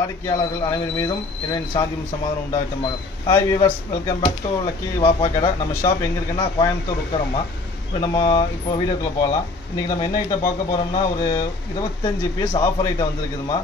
வாடிக்கையாளர்கள் அனைவரும் மீதும் இறைவன் சாந்தியும் சமாதானம் உண்டாகட்டுமாக. Hi viewers, welcome back to Lucky Vappa Kadai. நம்ம ஷாப் எங்கே இருக்குன்னா கோயம்புத்தூர் உக்கரம்மா. இப்போ வீடியோக்குள்ளே போகலாம். இன்றைக்கி நம்ம என்ன ஐட்டம் பார்க்க போகிறோம்னா, ஒரு 25 பீஸ் ஆஃபர் ஐட்டம் வந்துருக்குதுமா.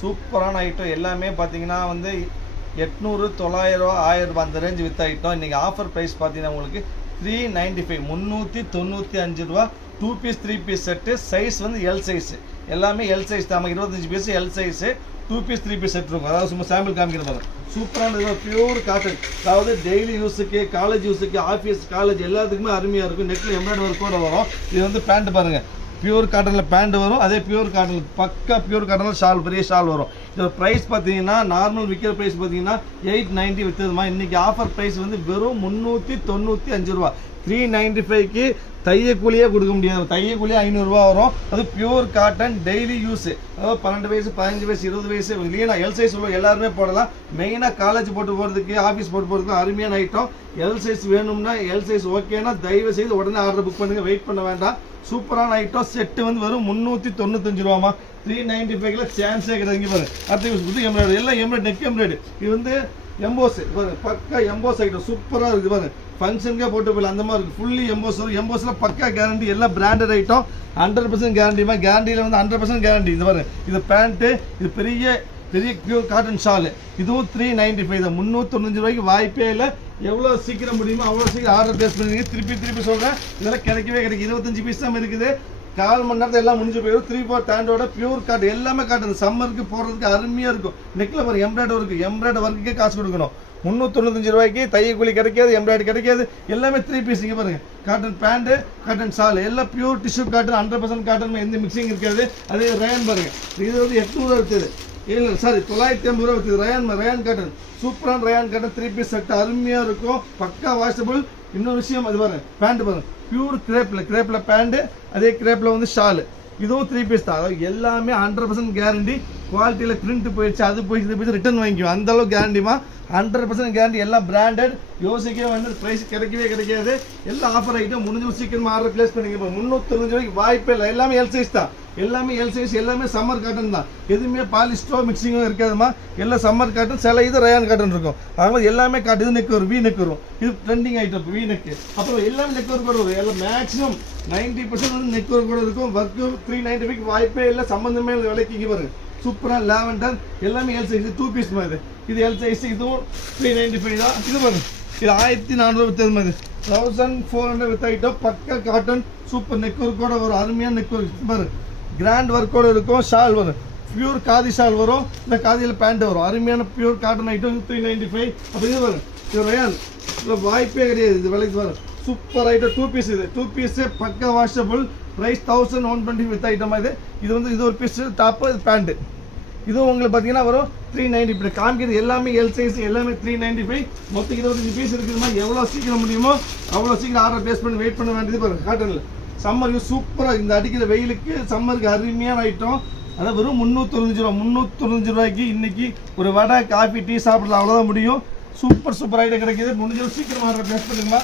சூப்பரான ஐட்டம். எல்லாமே பார்த்தீங்கன்னா 800, 900, 1000 அந்த ரேஞ்சு வித் ஐட்டம். இன்றைக்கி ஆஃபர் ப்ரைஸ் பார்த்தீங்கன்னா உங்களுக்கு 395, 395 ரூபா. 2 piece 3 piece set. Size L size. எல்லாமே எல் சைஸ் தான். 25 piece L size. 2 piece 3 piece set இருக்கும். அதாவது சும்மா சாம்பிள் காமிக்கிற பாருங்க. சூப்பரான பியூர் காட்டன். அதாவது டெய்லி யூஸுக்கு, காலேஜ் யூஸுக்கு, ஆஃபீஸ் காலேஜ் எல்லாத்துக்குமே அருமையாக இருக்கும். நெட்டில் எம்ப்ராய்டரி ஒர்க் கூட வரும். இது பேண்ட் பாருங்க, பியூர் காட்டனில் பேண்ட் வரும். அதே பியூர் காட்டன், பக்கா பியூர் காட்டனில் ஷால், பெரிய ஷால் வரும். இதோட ப்ரைஸ் பார்த்தீங்கன்னா நார்மல் விற்கிற ப்ரைஸ் பார்த்தீங்கன்னா 890 விற்றுதுமா. இன்றைக்கி ஆஃபர் ப்ரைஸ் வெறும் 395 ரூபா. 395க்கு தையக்கூலியே கொடுக்க முடியாது. தையக்கூலியே 500 ரூபா வரும். அது பியூர் காட்டன், டெய்லி யூஸ். அதாவது 12 வயசு, 15 வயசு, 20 வயசு இல்லையா எல் சைஸ் உள்ள எல்லாருமே போடலாம். மெயினாக காலேஜ் போட்டு போகிறதுக்கு, ஆஃபீஸ் போட்டு போகிறதுக்கு அருமையான ஐட்டம். எல் சைஸ் வேணும்னா, எல் சைஸ் ஓகேனா தயவு செய்து உடனே ஆர்டர் புக் பண்ணுங்க, வெயிட் பண்ண வேண்டாம். சூப்பரான ஐட்டம். செட்டு வெறும் 395 ரூபாமா. 395ல சான்ஸே கிடையாது. பாருங்க, அடுத்த எம்ப்ராய்டரி, எல்லாம் எம்ப்ராய்டரி, நெக் எம்ப்ராய்டரி. இது எம்போஸ் பாருங்க, பக்கா எம்போஸ் ஐட்டம். சூப்பராக இருக்குது பாருங்க. ஃபங்க்ஷனுக்கே போட்டு போயில அந்த மாதிரி இருக்குது. ஃபுல்லி எம்போஸ் வரும். எம்போஸில் பக்கா கேரண்டி. எல்லாம் பிராண்டட் ஐட்டம். 100% கேரண்டிமா. கேரண்டியில் 100% கேரண்டி. இது பாருங்க, இது பேண்ட்டு, இது பெரிய பியூர் காட்டன் ஷாலு. இதுவும் 395 தான். 395 ரூபாய்க்கு வாய்ப்பே இல்லை. எவ்வளோ சீக்கிரம் முடியுமோ அவ்வளோ சீக்கிரம் ஆர்டர் பிளேஸ் பண்ணுவீங்க. திருப்பி சொல்கிறேன், இதெல்லாம் கிடைக்கவே 25 பீஸ் தான் இருக்குது. 4 மணி நேரத்தில் எல்லாம் முடிஞ்சு போயிடும். 3/4 டேண்டோட பியூர் காட்டன். எல்லாமே காட்டன். சம்மருக்கு போடுறதுக்கு அருமையாக இருக்கும். நெக்கில் பாருங்க எம்ப்ராய்டரி ஒர்க்கு. எம்ப்ராய்டரி ஒர்க்குக்கே காசு கொடுக்கணும். 395 ரூபாய்க்கு தையக்கூலி கிடைக்காது, எம்ப்ராய்டரி கிடைக்காது. எல்லாமே 3 பீஸ். இங்கே பாருங்க, காட்டன் பேண்ட்டு, காட்டன் ஷால், எல்லாம் பியூர் டிஷ்யூ காட்டன். 100% காட்டன். எந்த மிக்சிங் இருக்காது. அதே ரயான் பாருங்க, இது 800 இருக்குது. இல்லை சாரி, 950 ரூபா இருக்குது. Rayon cotton. சூப்பரான ரயான் காட்டன் 3 பீஸ் செட். அருமையாக இருக்கும். பக்கா வாஷபிள். இன்னொரு விஷயம், அது பாருங்க, பேண்ட் பாருங்க, பியூர் கிரேப்பில் பேண்ட். அதே கிரேப்பில் ஷாலு. இதுவும் 3 பீஸ் தான். அதாவது எல்லாமே 100% கேரண்டி. குவாலிட்டியில் பிரிண்ட் போயிடுச்சு, அது போயிடுச்சு, இது போயிடுச்சு, ரிட்டர்ன் வாங்கிக்குவோம். அந்த அளவுக்கு கேரண்டிமா. 100% கேரண்டி. எல்லாம் பிராண்டட். யோசிக்க ப்ரைஸ் கிடைக்காது. எல்லாம் ஆஃபர் ஐட்டம். முடிஞ்சு சீக்கிரமாக ஆர்டர் பிளேஸ் பண்ணிக்க. 395 ரூபாய்க்கு வாய்ப்பே இல்லை. எல்லாமே எல் சைஸ் தான். எல்லாமே எல் சைஸ். எல்லாமே சம்மர் காட்டன் தான். எதுவுமே பாலிஸ்டரோ மிக்சிங்கோ இருக்காதுமா. எல்லாம் சம்மர் காட்டன். சில இது ரயான் காட்டன் இருக்கும். அதனால எல்லாமே காட்டன். இது நெக் வரும், வி நெக் வரும். இது ட்ரெண்டிங் ஐட்டம், வி நெக். அப்புறம் எல்லாமே நெக் ஒர்க் கூட வரும். எல்லாம் மேக்ஸிமம் 90% நெக் ஒர்க் கூட இருக்கும். ஒர்க்கு 395க்கு வாய்ப்பே இல்லை. சம்பந்தமே விலைக்கு பாருங்க. சூப்பராக லாவெண்டர். எல்லாமே எல் சைஸ். 2 பீஸ் மாதிரி. இது எல் சைஸ். இதுவும் 395 தான். இது பாருங்க, இது 1400 வித்தது மாதிரி. 1400 வித் ஐட்டம். பக்கா காட்டன். சூப்பர் நெக் ஒர்க்கோட வரும். அருமையான நெக் ஒர்க் பாருங்க. கிராண்ட் ஒர்க்கோட இருக்கும். ஷால் வரும், பியூர் காதி ஷால் வரும். இந்த காதியில் பேண்ட் வரும். அருமையான பியூர் காட்டன் ஐட்டம். 395. அப்போ இது வரும், இது ரயான். இதில் வாய்ப்பே கிடையாது. இது விலைக்கு வரும். Super item. 2 பீஸ். இது 2 பீஸு பக்கா வாஷபிள். Price 1120 with item. இது இது ஒரு பீஸ் டாப்பு, இது பேண்ட்டு. இதுவும் உங்களுக்கு பார்த்தீங்கன்னா வரும் 390. இப்படி காமிக்கிறது எல்லாமே எல் சைஸ். எல்லாமே 395. மொத்தம் 25 பீஸ் இருக்குதுமா. எவ்வளோ சீக்கிரம் முடியுமோ அவ்வளோ சீக்கிரம் ஆர்டர் பிளேஸ் பண்ணி வெயிட் பண்ண வேண்டியது பாருங்க. காட்டனில் சம்மர் யூஸ் சூப்பராக. இந்த அடிக்கிற வெயிலுக்கு சம்மருக்கு அருமையான ஐட்டம். அதான் வெறும் 395 ரூபா. 395 ரூபாய்க்கு இன்னைக்கு ஒரு வடை, காஃபி, டீ சாப்பிட்றது அவ்வளோதான் முடியும். சூப்பர் ஐட்டம் கிடைக்கிது. முடிஞ்சது சீக்கிரம் ஆர்டர் பிளேஸ் பண்ணுங்கம்மா.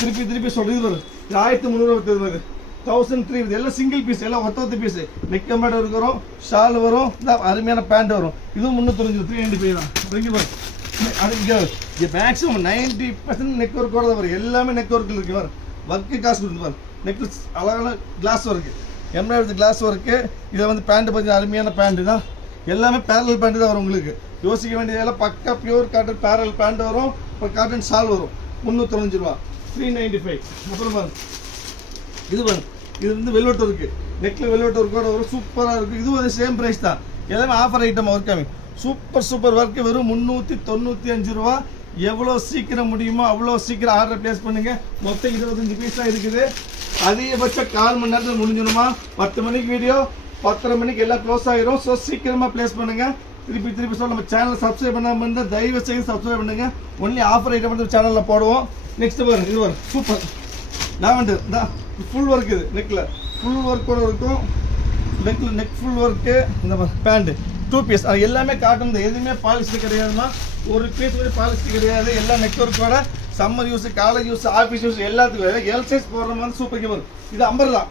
திருப்பி சொல்கிறது வரும். இது 1300 வருது. 1003. எல்லாம் சிங்கிள் பீஸ். எல்லாம் ஒத்த பீஸ். நெக் எம்ப்ராய்டரி வரும், ஷால் வரும், அருமையான பேண்ட் வரும். இதுவும் 395, 395 தான். அது மேக்ஸிமம் 90% நெக் ஒர்க் கூட வரும். எல்லாமே நெக் ஒர்க்கில் இருக்கு. வரும் ஒர்க்கு காசு கொடுத்து பாரு. நெக்ல அழகான glass work, embroidery glass work. இதில் பேண்ட் பார்த்தீங்கன்னா அருமையான பேண்ட்டு தான். எல்லாமே பேரல் பேண்ட் தான் வரும். உங்களுக்கு யோசிக்க வேண்டியதெல்லாம் பக்கா பியூர் காட்டன் பேரல் பேண்ட் வரும். அப்புறம் காட்டன் ஷால் வரும். 395 ரூபா. 395. அப்புறம் பாருங்க, இது பாருங்க, இது வெல்வெட் ஒர்க்கு. நெக்ல வெல்வெட் ஒர்க்கோட வரும். சூப்பராக இருக்கும். இதுவும் சேம் ப்ரைஸ் தான். எல்லாமே ஆஃபர் ஐட்டம் ஒர்க்காமி. Super work. வெறும் 395 ரூபா. எவ்வளோ சீக்கிரம் முடியுமோ அவ்வளோ சீக்கிரம் ஆர்டர் பிளேஸ் பண்ணுங்க. மொத்தம் 25 பீஸ் தான் இருக்குது. அதிகபட்சம் 4 மணி நேரத்தில் முடிஞ்சிடுமா. 10 மணிக்கு வீடியோ, 10:30 மணிக்கு எல்லாம் க்ளோஸ் ஆகிரும். ஸோ சீக்கிரமாக பிளேஸ் பண்ணுங்க. திருப்பி சொல்ல, நம்ம சேனலை சப்ஸ்கிரைப் பண்ணாமல் இருந்தால் தயவு செய்து சப்ஸ்கிரைப் பண்ணுங்க. ஒன்லி ஆஃபர் ஐட்டம் வந்து சேனலில் போடுவோம். நெக்ஸ்ட் பாருங்க, இது வரும் சூப்பர் லாவெண்டர். தான் ஃபுல் ஒர்க். இது நெக்கில் ஃபுல் ஒர்க்கோட இருக்கும். Neck full work. இந்த பேண்ட்டு 2 பீஸ். அது எல்லாமே காட்டன். எதுவுமே பாலிஸ்டர் கிடையாதுமா. ஒரு பீஸ் கூட பாலிஸ்டர் கிடையாது. எல்லாம் நெக் ஒர்க்கோட. Summer use, college use, office use எல்லாத்துக்கும். எல் சைஸ் போடுற மாதிரி சூப்பர் வரும். இது அம்பர்லா.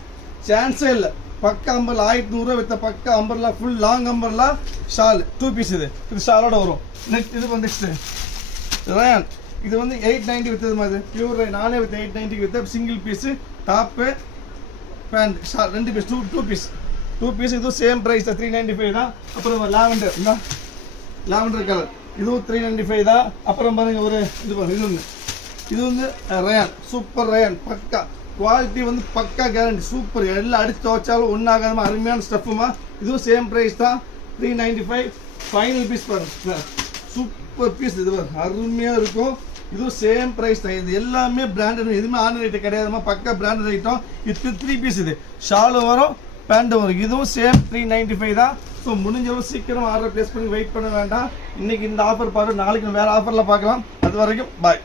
சான்ஸே இல்லை. பக்கா அம்பர்லா 1100 வித் பக்கா umbrella full long umbrella shawl 2 piece இது ஷாலோட வரும் நெக்ஸ்ட் இது நெக்ஸ்ட் ரயான் இது வந்து 890 வித்தது மாதிரி பியூர் நானே with 890 with single piece top pant shawl 2 piece 2 piece இது சேம் பிரைஸ் 395 தான் அப்புறம் லாவெண்டர் கலர் இதுவும் 395 தான் அப்புறம் பாருங்க ஒரு இது வந்து ரயான் சூப்பர் ரயான் பக்கா குவாலிட்டி வந்து பக்கா கேரண்டி சூப்பர் எல்லாம் அடிச்சு துவைச்சாலும் ஒன்றாகாம அருமையான ஸ்டஃப்புமா இதுவும் சேம் ப்ரைஸ் தான் 395 ஃபைனல் பீஸ் பாருங்க சூப்பர் பீஸ் இது அருமையாக இருக்கும் இதுவும் சேம் ப்ரைஸ் தான் இது எல்லாமே பிராண்டட் எதுவுமே ஆன்லைன் ஐட்டம் கிடையாதுமா பக்கா பிராண்டட் ஐட்டம் இது 3 பீஸ் இது ஷாலும் வரும் பேண்ட் வரும் இதுவும் சேம் 395 தான் ஸோ முடிஞ்சளவு சீக்கிரம் ஆர்டர் பிளேஸ் பண்ணி வெயிட் பண்ண வேண்டாம் இன்னைக்கு இந்த ஆஃபர் பாரு நாளைக்கு வேறு ஆஃபரில் பார்க்கலாம் அது வரைக்கும் பாய்